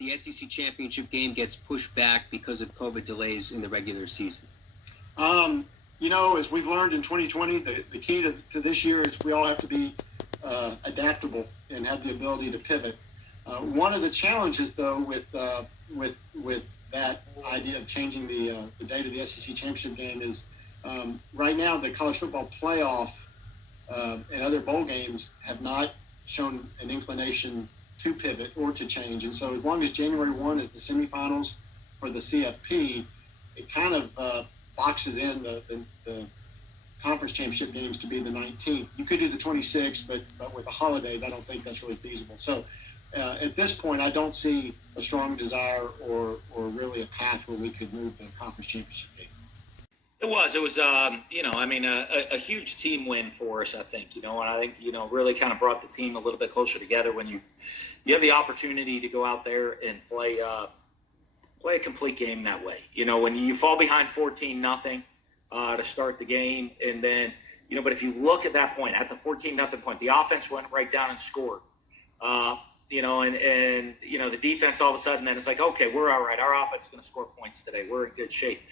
The SEC championship game gets pushed back because of COVID delays in the regular season. As we've learned in 2020, the key to this year is we all have to be adaptable and have the ability to pivot. One of the challenges, though, with that idea of changing the date of the SEC championship game is right now the college football playoff and other bowl games have not shown an inclination to pivot or to change. And so as long as January 1 is the semifinals for the CFP, it kind of boxes in the conference championship games to be the 19th. You could do the 26th, but with the holidays, I don't think that's really feasible. So at this point, I don't see a strong desire or really a path where we could move the conference championship game. It was, a huge team win for us, I think, and I think, really kind of brought the team a little bit closer together when you have the opportunity to go out there and play a complete game that way. When you fall behind 14-0 to start the game, and then, but if you look at that point, at the 14-0 point, the offense went right down and scored, and the defense all of a sudden then it's like, okay, we're all right. Our offense is going to score points today. We're in good shape.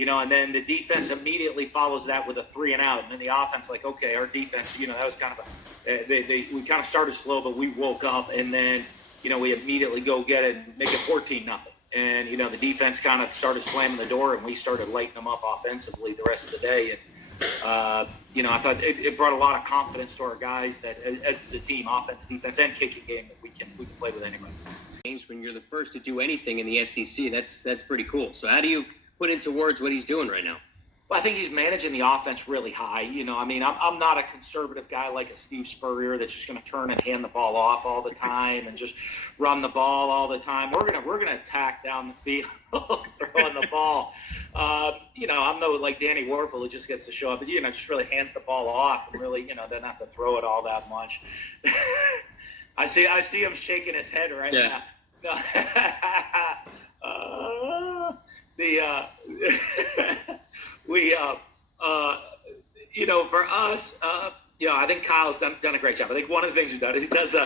And then the defense immediately follows that with a 3-and-out. And then the offense, like, okay, our defense, that was kind of we kind of started slow, but we woke up. And then, we immediately go get it and make it 14-0. And, the defense kind of started slamming the door, and we started lighting them up offensively the rest of the day. And, I thought it brought a lot of confidence to our guys that as a team, offense, defense, and kicking game, that we can play with anybody. When you're the first to do anything in the SEC, that's pretty cool. So how do you put into words what he's doing right now? Well, I think he's managing the offense really high. I'm not a conservative guy like a Steve Spurrier that's just going to turn and hand the ball off all the time and just run the ball all the time. We're gonna attack down the field, throwing the ball. I'm no like Danny Warfel who just gets to show up and just really hands the ball off and really doesn't have to throw it all that much. I see him shaking his head right now. For us, I think Kyle's done a great job. I think one of the things he's done is he does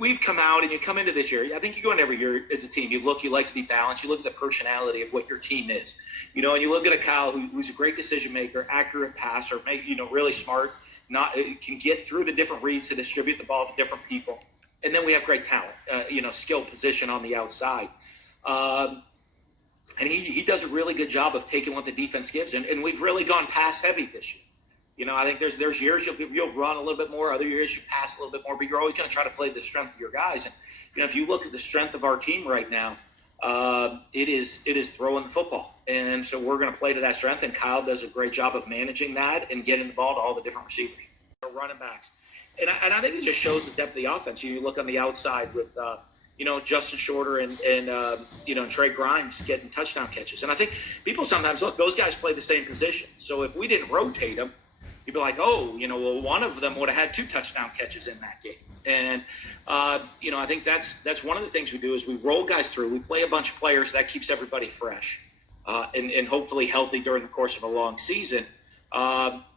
we've come out, and you come into this year, I think you go into every year as a team, you like to be balanced, you look at the personality of what your team is, and you look at a Kyle who's a great decision maker, accurate passer, really smart, can get through the different reads to distribute the ball to different people. And then we have great talent, skill position on the outside. And he does a really good job of taking what the defense gives. And we've really gone pass heavy this year. I think there's years you'll run a little bit more. Other years you pass a little bit more. But you're always going to try to play the strength of your guys. And, if you look at the strength of our team right now, it is throwing the football. And so we're going to play to that strength. And Kyle does a great job of managing that and getting the ball to all the different receivers, running backs. And I think it just shows the depth of the offense. You look on the outside with Justin Shorter and Trey Grimes getting touchdown catches. And I think people sometimes look, those guys play the same position. So if we didn't rotate them, you'd be like, one of them would have had 2 touchdown catches in that game. And, I think that's one of the things we do is we roll guys through. We play a bunch of players. That keeps everybody fresh and hopefully healthy during the course of a long season.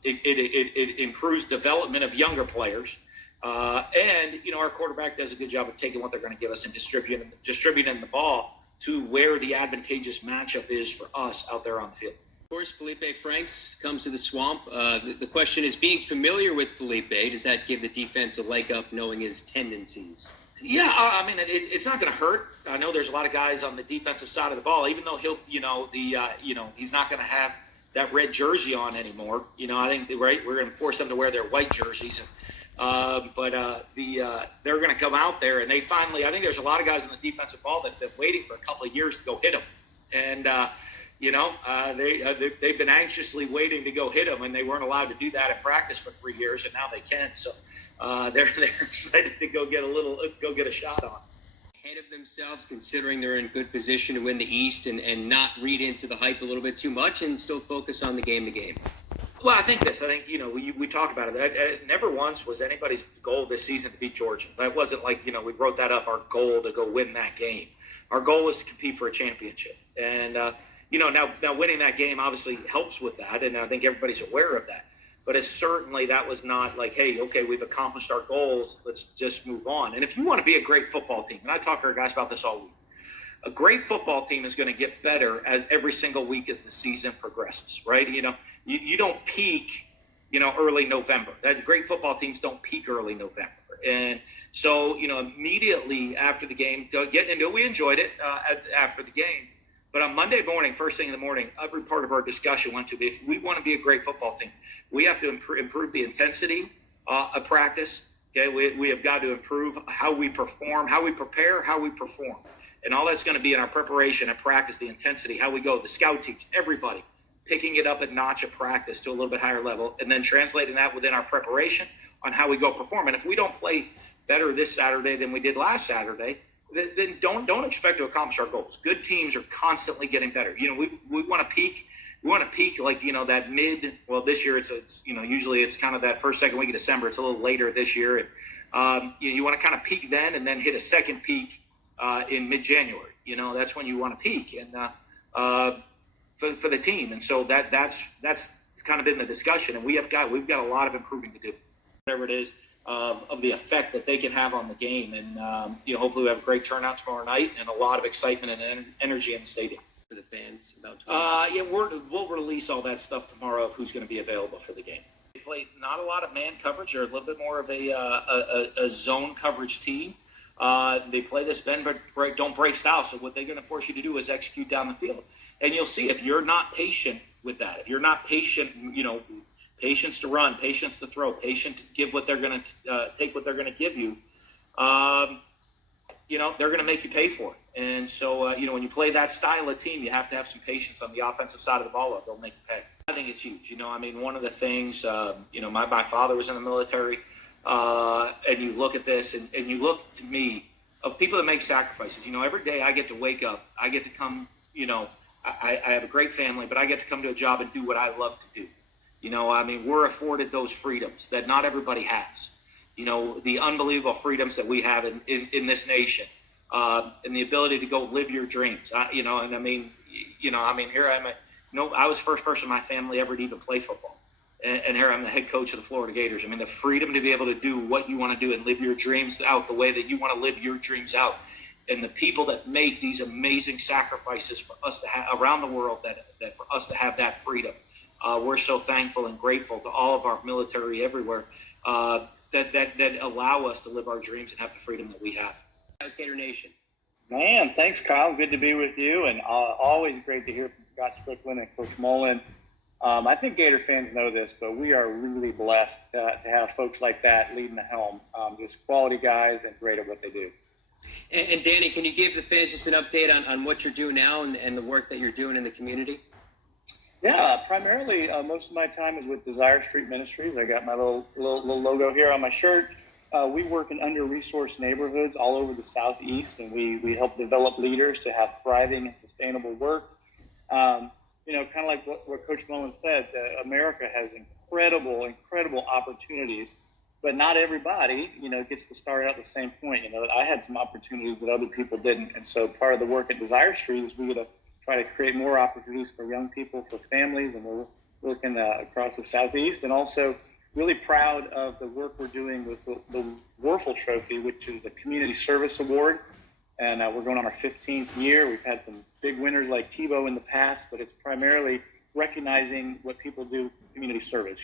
It improves development of younger players. And our quarterback does a good job of taking what they're going to give us and distributing the ball to where the advantageous matchup is for us out there on the field. Of course, Felipe Franks comes to the Swamp. The question is, being familiar with Felipe, does that give the defense a leg up knowing his tendencies? Yeah, it's not going to hurt. I know there's a lot of guys on the defensive side of the ball, even though he'll, he's not going to have that red jersey on anymore. I think we're going to force them to wear their white jerseys. But they're going to come out there, and I think there's a lot of guys on the defensive ball that have been waiting for a couple of years to go hit them. And, they've been anxiously waiting to go hit them, and they weren't allowed to do that in practice for 3 years, and now they can. So they're excited to go get a shot on. Ahead of themselves, considering they're in good position to win the East and not read into the hype a little bit too much and still focus on the game-to-game. Well, I think we talked about it. Never once was anybody's goal this season to beat Georgia. That wasn't like, we wrote that up, our goal to go win that game. Our goal was to compete for a championship. And, now winning that game obviously helps with that, and I think everybody's aware of that. but it's certainly that was not like, hey, okay, we've accomplished our goals. Let's just move on. And if you want to be a great football team, and I talk to our guys about this all week, a great football team is going to get better as every single week as the season progresses, right? You don't peak, early November. That great football teams don't peak early November. And so, immediately after the game, getting into it, we enjoyed it after the game. But on Monday morning, first thing in the morning, every part of our discussion went to be, if we want to be a great football team, we have to improve the intensity of practice. Okay, we have got to improve how we perform, how we prepare, how we perform. And all that's going to be in our preparation and practice, the intensity, how we go, the scout teach, everybody, picking it up a notch of practice to a little bit higher level, and then translating that within our preparation on how we go perform. And if we don't play better this Saturday than we did last Saturday, then don't expect to accomplish our goals. Good teams are constantly getting better. We want to peak. We want to peak like, that well, this year it's usually it's kind of that first, second week of December. It's a little later this year. And, you want to kind of peak then and then hit a second peak in mid-January. That's when you want to peak and for the team. And so that's kind of been the discussion. And we've got a lot of improving to do. Whatever it is, of the effect that they can have on the game. And, hopefully we have a great turnout tomorrow night and a lot of excitement and energy in the stadium. For the fans about tomorrow? We'll release all that stuff tomorrow of who's going to be available for the game. They play not a lot of man coverage. They're a little bit more of a zone coverage team. They play this bend but don't break style. So what they're going to force you to do is execute down the field. And you'll see if you're not patient with that, if you're not patient, patience to run, patience to throw, patience to give what they're going to take what they're going to give you. They're going to make you pay for it. And so, when you play that style of team, you have to have some patience on the offensive side of the ball, or they'll make you pay. I think it's huge. One of the things, my father was in the military, and you look at this and you look to me of people that make sacrifices. Every day I get to wake up, I get to come, I have a great family, but I get to come to a job and do what I love to do. We're afforded those freedoms that not everybody has. The unbelievable freedoms that we have in this nation, and the ability to go live your dreams. Here I'm I was the first person in my family ever to even play football. And here I'm the head coach of the Florida Gators. The freedom to be able to do what you want to do and live your dreams out the way that you want to live your dreams out. And the people that make these amazing sacrifices for us to have around the world, that for us to have that freedom. We're so thankful and grateful to all of our military everywhere that allow us to live our dreams and have the freedom that we have. Gator Nation. Man, thanks, Kyle. Good to be with you, and always great to hear from Scott Stricklin and Coach Mullen. I think Gator fans know this, but we are really blessed to have folks like that leading the helm. Just quality guys and great at what they do. And Danny, can you give the fans just an update on what you're doing now and the work that you're doing in the community? Yeah, primarily most of my time is with Desire Street Ministries. I got my little logo here on my shirt. We work in under-resourced neighborhoods all over the Southeast, and we help develop leaders to have thriving and sustainable work. Kind of like what Coach Mullen said, America has incredible opportunities, but not everybody, gets to start out the same point. I had some opportunities that other people didn't, and so part of the work at Desire Street is we get to try to create more opportunities for young people, for families, and we're working across the Southeast. And also really proud of the work we're doing with the Werfel Trophy, which is a community service award. And we're going on our 15th year. We've had some big winners like Tebow in the past, but it's primarily recognizing what people do in community service.